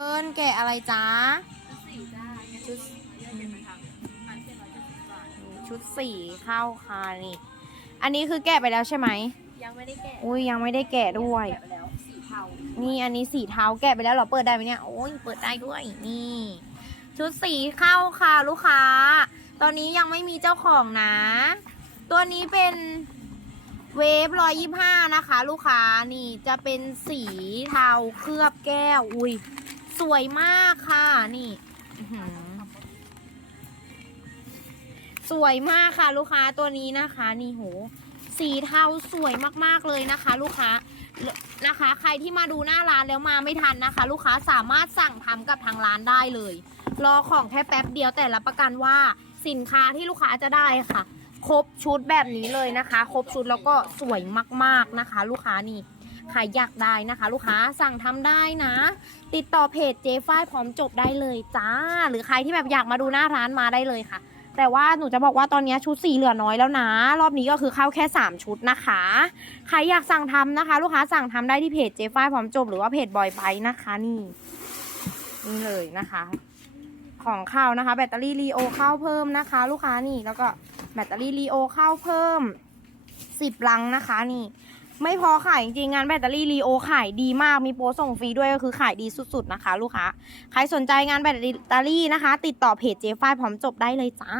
เอิญแกะอะไรจ๊ะสี่จ้าชุดเลือกเก็บมาทำพันเจ็ดร้อยเจ็ดสิบบาทชุดสีเข้าค่ะนี่ อันนี้คือแกะไปแล้วใช่ไหม ยังไม่ได้แกะ อุ้ยยังไม่ได้แกะด้วย แกะไปแล้วสีเทา นี่อันนี้สีเทาแกะไปแล้วเหรอเปิดได้ไหมเนี่ย โอ้ยเปิดได้ด้วย นี่ ชุดสีเข้าค่ะลูกค้า ตอนนี้ยังไม่มีเจ้าของนะ ตัวนี้เป็นเวฟร้อยยี่ห้านะคะ ลูกค้านี่จะเป็นสีเทาเคลือบแก้ว อุ้ย สวยมากค่ะนี่สวยมากค่ะ ลูกค้าตัวนี้นะคะ นี่โหสีเทาสวยมากๆเลยนะคะ ลูกค้านะคะ ใครที่มาดูหน้าร้านแล้วมาไม่ทันนะคะ ลูกค้าสามารถสั่งทำกับทางร้านได้เลย รอของแค่แป๊บเดียวแต่รับประกันว่าสินค้าที่ลูกค้าจะได้ค่ะ ครบชุดแบบนี้เลยนะคะ ครบชุดแล้วก็สวยมากๆนะคะ ลูกค้านี่ ใครอยากได้นะคะ ลูกค้าสั่งทำได้นะ ติดต่อเพจเจฝ้ายพร้อมจบได้เลยจ้า หรือใครที่แบบอยากมาดูหน้าร้านมาได้เลยค่ะ แต่ว่าหนูจะบอกว่าตอนนี้ชุดสีเหลือน้อยแล้วนะ รอบนี้ก็คือเข้าแค่ 3 ชุดนะคะ ใครอยากสั่งทำนะคะ ลูกค้าสั่งทำได้ที่เพจเจฝ้ายพร้อมจบ หรือว่าเพจบอยไบนะคะนี่นี่เลยนะคะ ของเข้านะคะ แบตเตอรี่ลีโอเข้าเพิ่มนะคะ ลูกค้านี่แล้วก็แบตเตอรี่ลีโอเข้าเพิ่มสิบลังนะคะนี่ ไม่พอขายจริงๆงานแบตเตอรี่รีโอขายดีมากมีโปรส่งฟรีด้วยก็คือขายดีสุดๆนะคะ ลูกค้า ใครสนใจงานแบตเตอรี่นะคะ ติดต่อเพจเจฟ้าพร้อมจบได้เลยจ้า